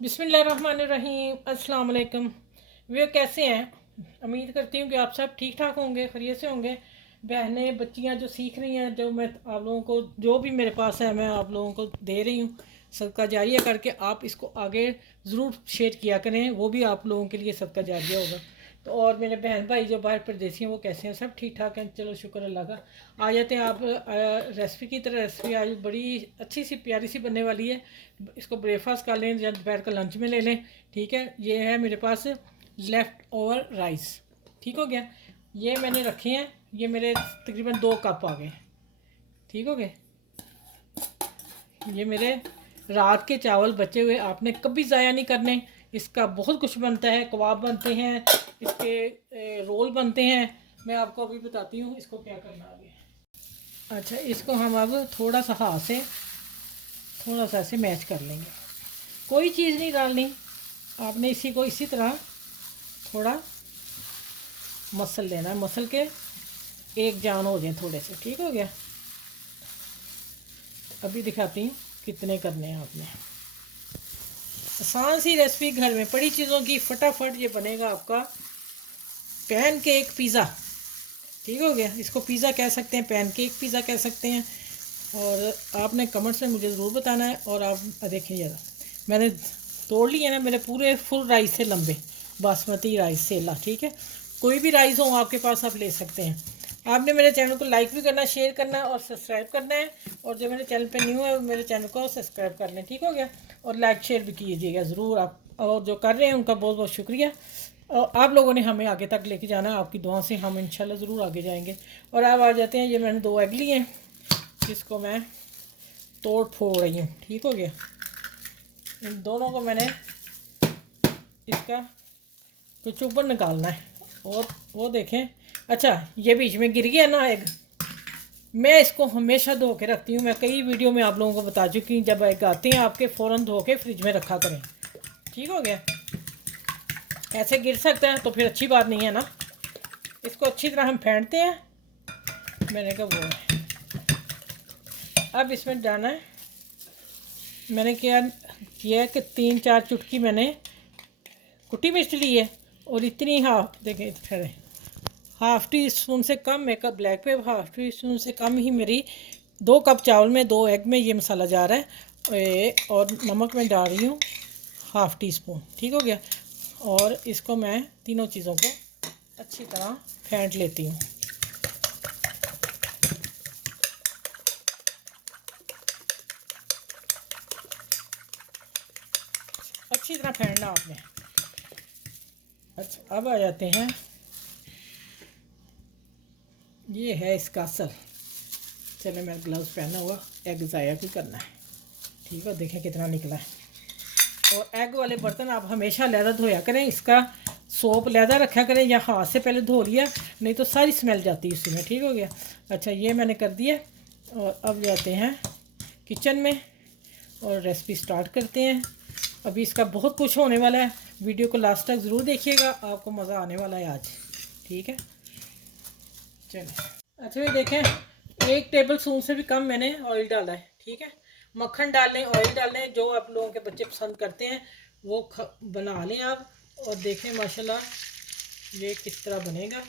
बिस्मिल्लाहिर्रहमानिर्रहीम। अस्सलाम वालेकुम। वे कैसे हैं? उम्मीद करती हूँ कि आप सब ठीक ठाक होंगे, खैरियत से होंगे। बहनें बच्चियाँ जो सीख रही हैं, जो मैं आप लोगों को जो भी मेरे पास है मैं आप लोगों को दे रही हूँ। सदका जारिया करके आप इसको आगे ज़रूर शेयर किया करें, वो भी आप लोगों के लिए सदका जारिया होगा। तो और मेरे बहन भाई जो बाहर परदेसी हैं वो कैसे हैं? सब ठीक ठाक हैं, चलो शुक्र अल्लाह का। आ जाते हैं आप रेसिपी की तरह। रेसिपी आज बड़ी अच्छी सी प्यारी सी बनने वाली है। इसको ब्रेकफास्ट कर लें या दोपहर का लंच में ले लें। ठीक है, ये है मेरे पास लेफ़्ट ओवर राइस। ठीक हो गया, ये मैंने रखे हैं। ये मेरे तकरीबन 2 कप आ गए। ठीक हो गए, ये मेरे रात के चावल बचे हुए, आपने कभी ज़ाया नहीं करने। इसका बहुत कुछ बनता है, कबाब बनते हैं, इसके रोल बनते हैं। मैं आपको अभी बताती हूँ इसको क्या करना आगे। अच्छा, इसको हम अब थोड़ा सा हाथ से थोड़ा सा ऐसे मैच कर लेंगे। कोई चीज़ नहीं डालनी, आपने इसी को इसी तरह थोड़ा मसल लेना है, मसल के एक जान हो जाए थोड़े से। ठीक हो गया, अभी दिखाती हूँ कितने करने हैं आपने। आसान सी रेसिपी, घर में पड़ी चीज़ों की फटाफट ये बनेगा आपका पैन केक पिज़्ज़ा। ठीक हो गया, इसको पिज़्ज़ा कह सकते हैं, पैन केक पिज़्ज़ा कह सकते हैं। और आपने कमेंट्स में मुझे ज़रूर बताना है। और आप देखें ज़रा, मैंने तोड़ लिए ना मेरे पूरे फुल राइस से लंबे, बासमती राइस से ला। ठीक है, कोई भी राइस हो आपके पास आप ले सकते हैं। आपने मेरे चैनल को लाइक भी करना, शेयर करना है और सब्सक्राइब करना है। और जो मेरे चैनल पे न्यू है मेरे चैनल को सब्सक्राइब कर लें। ठीक हो गया, और लाइक शेयर भी कीजिएगा ज़रूर आप। और जो कर रहे हैं उनका बहुत बहुत शुक्रिया। और आप लोगों ने हमें आगे तक लेके जाना है, आपकी दुआ से हम इंशाल्लाह ज़रूर आगे जाएंगे। और आप आ जाते हैं, ये मैंने 2 एग लिए हैं, जिसको मैं तोड़ फोड़ रही हूँ। ठीक हो गया, इन दोनों को मैंने इसका चुचुबर निकालना है। और वो देखें, अच्छा ये बीच में गिर गया ना एग। मैं इसको हमेशा धो के रखती हूँ। मैं कई वीडियो में आप लोगों को बता चुकी हूँ, जब एग आते हैं आपके फ़ौरन धो के फ्रिज में रखा करें। ठीक हो गया, ऐसे गिर सकता है तो फिर अच्छी बात नहीं है ना। इसको अच्छी तरह हम फेंटते हैं। मैंने कहा वो है, अब इसमें डालना है। मैंने क्या किया है कि 3-4 चुटकी मैंने कुटी मिर्च ली है। और इतनी हाफ देखें, ठहरे, हाफ़ टी स्पून से कम मेकअप black pepper, half teaspoon से कम ही मेरी 2 कप चावल में 2 एग में ये मसाला जा रहा है। और नमक मैं डाल रही हूँ हाफ़ टी स्पून। ठीक हो गया, और इसको मैं तीनों चीज़ों को अच्छी तरह फेंट लेती हूँ। अच्छी तरह फेंटना आपने। अच्छा, अब आ जाते हैं, ये है इसका असल। चले, मैं ग्लव्स पहना हुआ, एग ज़ाया भी करना है। ठीक है, देखें कितना निकला है। और एग वाले बर्तन आप हमेशा लहदा धोया करें, इसका सोप लहदा रखा करें, या हाथ से पहले धो लिया, नहीं तो सारी स्मेल जाती है इसमें। ठीक हो गया, अच्छा ये मैंने कर दिया। और अब जाते हैं किचन में और रेसिपी स्टार्ट करते हैं। अभी इसका बहुत कुछ होने वाला है, वीडियो को लास्ट तक ज़रूर देखिएगा, आपको मज़ा आने वाला है आज। ठीक है, चलिए। अच्छा, ये देखें 1 टेबल स्पून से भी कम मैंने ऑयल डाला है। ठीक है, मक्खन डाल लें, ऑयल डाल लें, जो आप लोगों के बच्चे पसंद करते हैं वो बना लें आप। और देखें माशाल्लाह ये किस तरह बनेगा।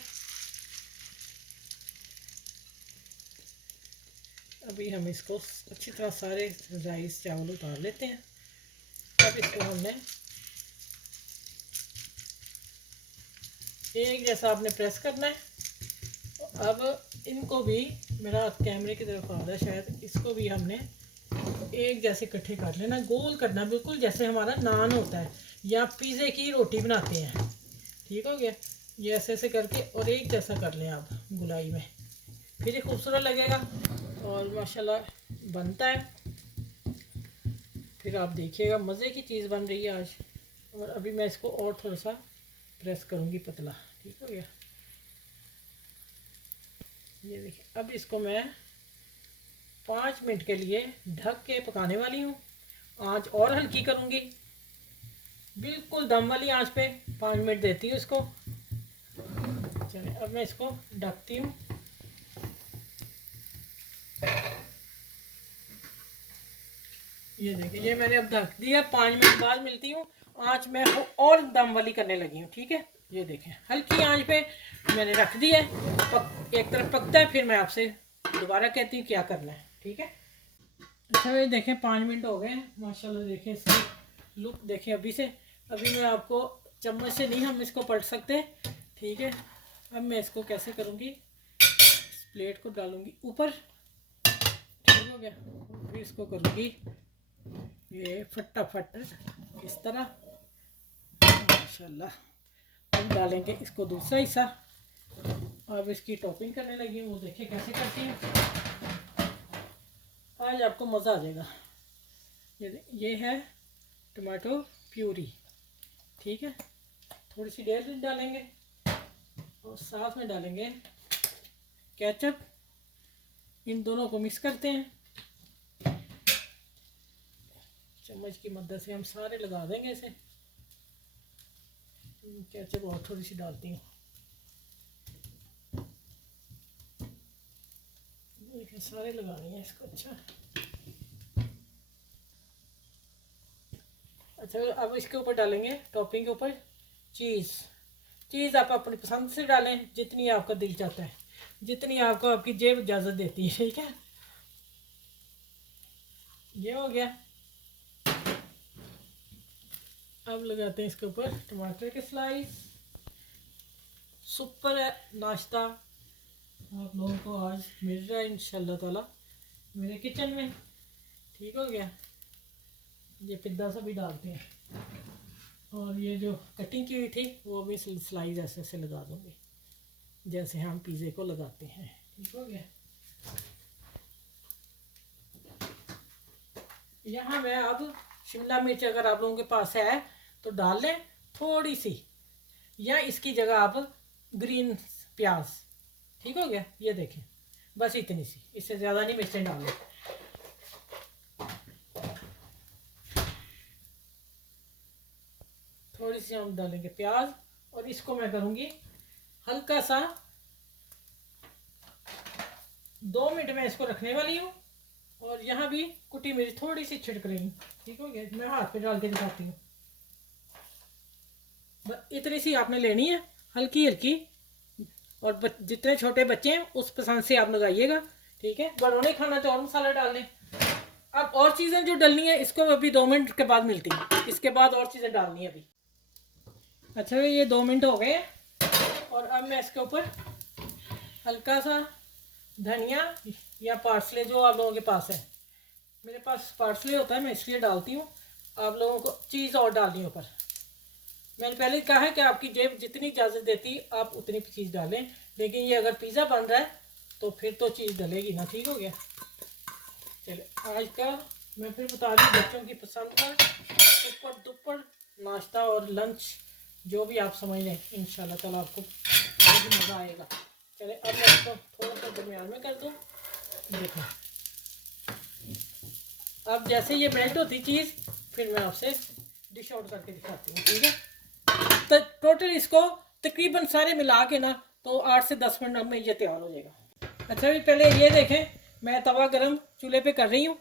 अभी हम इसको अच्छी तरह सारे राइस चावल उतार लेते हैं। अब इसको हमने एक जैसा आपने प्रेस करना है। अब इनको भी, मेरा कैमरे की तरफ आ रहा है शायद, इसको भी हमने एक जैसे इकट्ठे कर लेना, गोल करना, बिल्कुल जैसे हमारा नान होता है या पिज़्ज़े की रोटी बनाते हैं। ठीक हो गया, ये ऐसे ऐसे करके और एक जैसा कर लें आप गुलाई में, फिर ये खूबसूरत लगेगा और माशाल्लाह बनता है। फिर आप देखिएगा मज़े की चीज़ बन रही है आज। और अभी मैं इसको और थोड़ा सा प्रेस करूँगी पतला। ठीक हो गया, ये देखिए। अब इसको मैं 5 मिनट के लिए ढक के पकाने वाली हूँ। आँच और हल्की करूँगी, बिल्कुल दम वाली आंच पे 5 मिनट देती हूँ इसको। चलिए, अब मैं इसको ढकती हूँ। ये देखिए, ये मैंने अब ढक दिया। 5 मिनट बाद मिलती हूँ। आँच मैं और दम वाली करने लगी हूँ, ठीक है। ये देखें, हल्की आंच पे मैंने रख दिया है। एक तरफ पकता है, फिर मैं आपसे दोबारा कहती हूँ क्या करना है, ठीक है। अच्छा भाई देखें, 5 मिनट हो गए माशाल्लाह। देखें इसकी लुक देखें अभी से। अभी मैं आपको चम्मच से नहीं हम इसको पलट सकते, ठीक है। अब मैं इसको कैसे करूँगी, इस प्लेट को डालूँगी ऊपर, ठीक हो गया। फिर इसको करूँगी ये फटाफट इस तरह माशाल्लाह। अब डालेंगे इसको दूसरा हिस्सा। अब इसकी टॉपिंग करने लगी हूँ, वो देखिए कैसे करती हूँ। आज आपको मज़ा आ जाएगा। ये है टमाटो प्यूरी, ठीक है। थोड़ी सी डेर डालेंगे और साथ में डालेंगे केचप। इन दोनों को मिक्स करते हैं। चम्मच की मदद से हम सारे लगा देंगे इसे। केचप और थोड़ी सी डालती हूँ। देखिए सारे लगानी है इसको। अच्छा अब इसके ऊपर डालेंगे टॉपिंग के ऊपर चीज़ आप अपनी पसंद से डालें, जितनी आपका दिल चाहता है, जितनी आपको आपकी जेब इजाज़त देती है, ठीक है। ये हो गया। अब लगाते हैं इसके ऊपर टमाटर के स्लाइस। सुपर है नाश्ता आप लोगों को आज मिल रहा है इंशाल्लाह ताला मेरे किचन में, ठीक हो गया। ये पिद्दा सा भी डालते हैं और ये जो कटिंग की हुई थी वो भी स्लाइस ऐसे ऐसे लगा दूँगी जैसे हम पिज़्ज़े को लगाते हैं, ठीक हो गया। यहाँ मैं अब शिमला मिर्च अगर आप लोगों के पास है तो डाल लें थोड़ी सी, या इसकी जगह आप ग्रीन प्याज, ठीक हो गया। ये देखें बस इतनी सी, इससे ज़्यादा नहीं मिर्चें डाल लें। थोड़ी सी हम डालेंगे प्याज और इसको मैं करूँगी हल्का सा 2 मिनट में इसको रखने वाली हूँ। और यहाँ भी कुटी मिर्च थोड़ी सी छिड़क रही हूँ, ठीक हो गया। मैं हाथ पे डाल के दिखाती हूँ। इतनी सी आपने लेनी है, हल्की हल्की। और जितने छोटे बच्चे हैं उस पसंद से आप लगाइएगा, ठीक है। बड़ों ने खाना तो और मसाला डाल लें। अब और चीज़ें जो डालनी है इसको अभी 2 मिनट के बाद मिलती हैं। इसके बाद और चीज़ें डालनी है अभी। अच्छा भाई ये 2 मिनट हो गए और अब मैं इसके ऊपर हल्का सा धनिया या पार्सले जो आप लोगों के पास है, मेरे पास पार्सले होता है मैं इसलिए डालती हूँ। आप लोगों को चीज़ और डालनी है ऊपर। मैंने पहले कहा है कि आपकी जेब जितनी इजाज़त देती आप उतनी चीज़ डालें, लेकिन ये अगर पिज़्ज़ा बन रहा है तो फिर तो चीज़ डलेगी ना, ठीक हो गया। चले आज का मैं फिर बता दूँ बच्चों की पसंद का ऊपर दुपर नाश्ता और लंच जो भी आप समझ लें, इंशाल्लाह ताला आपको मज़ा आएगा। चले अब मैं इसको थोड़ा सा दरमियान में कर दूँ। देखो अब जैसे ये मेल्ट होती चीज़ फिर मैं आपसे डिश आउट करके दिखाती हूँ, ठीक है। तो टोटल इसको तकरीबन सारे मिला के ना तो 8 से 10 मिनट में ये तैयार हो जाएगा। अच्छा भी पहले ये देखें मैं तवा गरम चूल्हे पे कर रही हूँ।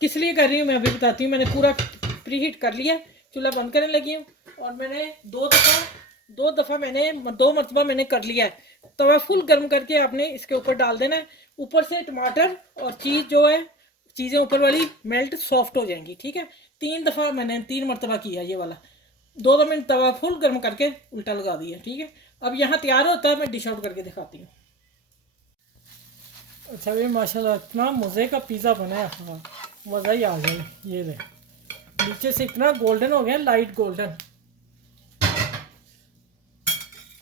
किस लिए कर रही हूँ मैं अभी बताती हूँ। मैंने पूरा प्री हीट कर लिया, चूल्हा बंद करने लगी हूँ और मैंने 2 मरतबा मैंने कर लिया है। तवा फुल गर्म करके आपने इसके ऊपर डाल देना है। ऊपर से टमाटर और चीज़ जो है चीज़ें ऊपर वाली मेल्ट सॉफ्ट हो जाएंगी, ठीक है। 3 मरतबा किया ये वाला। 2 मिनट तवा फुल गर्म करके उल्टा लगा दिया, ठीक है। अब यहाँ तैयार होता है, मैं डिश आउट करके दिखाती हूँ। अच्छा भाई माशाल्लाह इतना मज़े का पिज़्ज़ा बना है, हाँ मज़ा ही आ गया। ये ले नीचे से इतना गोल्डन हो गया, लाइट गोल्डन।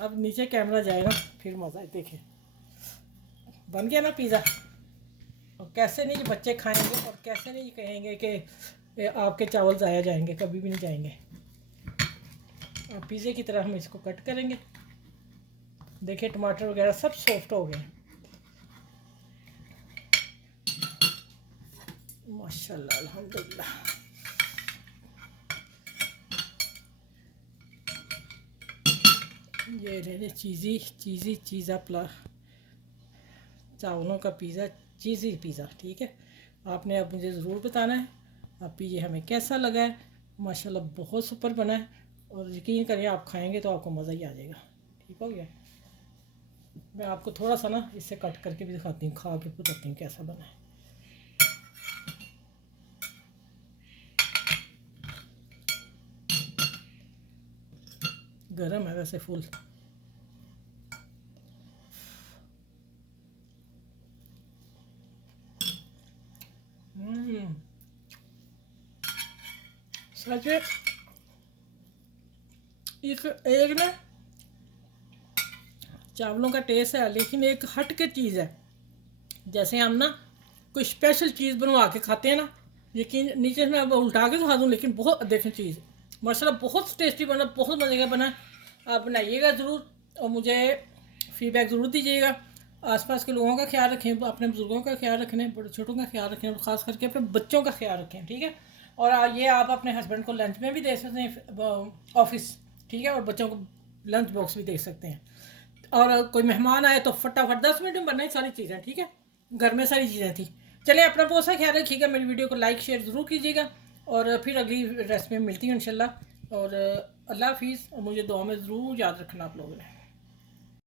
अब नीचे कैमरा जाएगा फिर मज़ा है। देखिए बन गया ना पिज़्ज़ा। और कैसे नहीं बच्चे खाएंगे और कैसे नहीं कहेंगे कि आपके चावल ज़ाया जाएंगे, कभी भी नहीं जाएंगे। और पिज़्ज़े की तरह हम इसको कट करेंगे। देखिए टमाटर वगैरह सब सॉफ्ट हो गए माशाल्लाह अल्हम्दुलिल्लाह। ये ले चीज़ा प्ला चावलों का पिज़्ज़ा, चीज़ी पिज़्ज़ा, ठीक है। आपने अब मुझे ज़रूर बताना है आप ये हमें कैसा लगा है। माशाल्लाह बहुत सुपर बना है, और यकीन करिए आप खाएंगे तो आपको मज़ा ही आ जाएगा। ठीक हो गया। मैं आपको थोड़ा सा ना इससे कट करके भी दिखाती हूँ, खा के बताती हूँ कैसा बना है। गरम है वैसे फुल। सच में इस एक ना चावलों का टेस्ट है, लेकिन एक हट के चीज़ है। जैसे हम ना कोई स्पेशल चीज़ बनवा के खाते हैं ना, यकीन नीचे से मैं अब उल्टा के खा दूँ, लेकिन बहुत देखें चीज़ माशाल्लाह बहुत टेस्टी बना, बहुत मज़े का बना। आप बनाइएगा ज़रूर और मुझे फीडबैक ज़रूर दीजिएगा। आसपास के लोगों का ख्याल रखें, अपने बुज़ुर्गों का ख्याल रखें, बड़े छोटों का ख्याल रखें, और ख़ास करके अपने बच्चों का ख्याल रखें। ठीक है। और ये आप अपने हस्बैंड को लंच में भी दे सकते हैं ऑफिस। ठीक है। और बच्चों को लंच बॉक्स भी दे सकते हैं। और कोई मेहमान आए तो फटाफट 10 मिनट में बनना सारी चीज़ें। ठीक है। घर में सारी चीज़ें थी। चलिए अपना बहुत सा ख्याल रखिएगा, मेरी वीडियो को लाइक शेयर ज़रूर कीजिएगा, और फिर अगली रेसिपी में मिलती हूँ इंशाल्लाह। और अल्लाह हाफिज़, और मुझे दुआ में ज़रूर याद रखना आप लोगों ने।